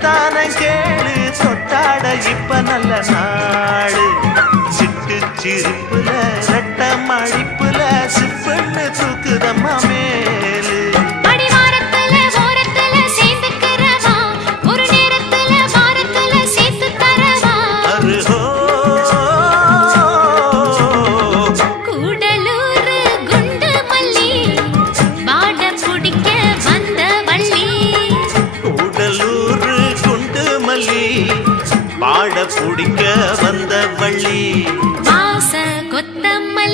சொல்லித்தான கேளு சொட்டாட இப்ப நல்ல நாடு சிட்டு சிரிப்புல ரெட்ட மடிப்புல சிப்புன்னு தூக்குதம்மா மேலு பாட பிடிக்க வந்த வள்ளி வாச கொத்தமல்லி